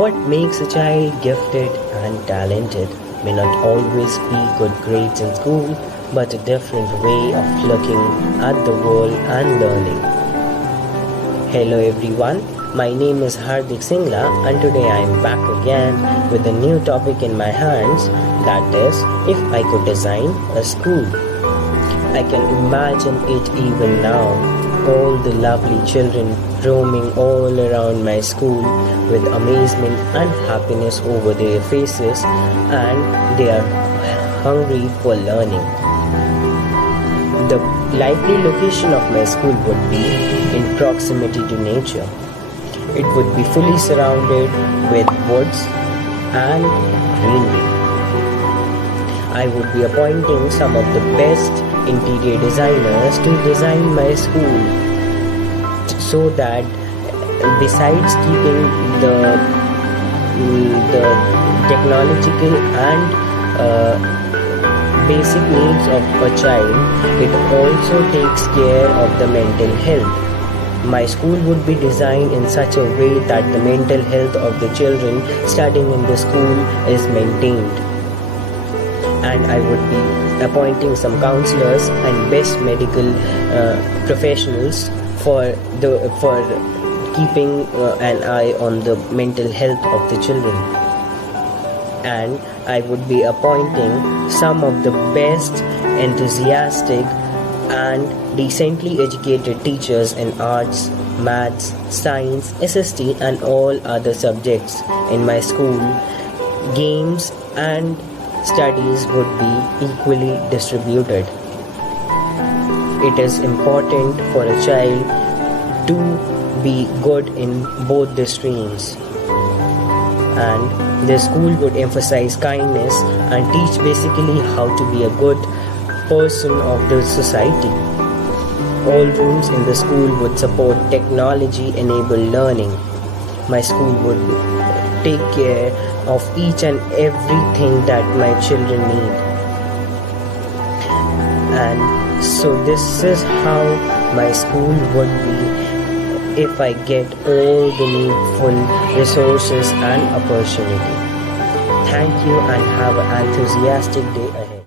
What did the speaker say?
What makes a child gifted and talented may not always be good grades in school, but a different way of looking at the world and learning. Hello everyone, my name is Hardik Singla and today I am back again with a new topic in my hands, that is, if I could design a school. I can imagine it even now, all the lovely children roaming all around my school with amazement and happiness over their faces, and they are hungry for learning. The likely location of my school would be in proximity to nature. It would be fully surrounded with woods and greenery. I would be appointing some of the best interior designers to design my school, so that besides keeping the technological and basic needs of a child, it also takes care of the mental health. My school would be designed in such a way that the mental health of the children studying in the school is maintained. And I would be appointing some counselors and best medical professionals for keeping an eye on the mental health of the children. And I would be appointing some of the best enthusiastic and decently educated teachers in arts, maths, science, SST and all other subjects in my school. Games and studies would be equally distributed. It is important for a child to be good in both the streams, and the school would emphasize kindness and teach basically how to be a good person of the society. All rooms in the school would support technology-enabled learning. My school would take care of each and everything that my children need. And so this is how my school would be if I get all the needful resources and opportunity. Thank you and have an enthusiastic day ahead.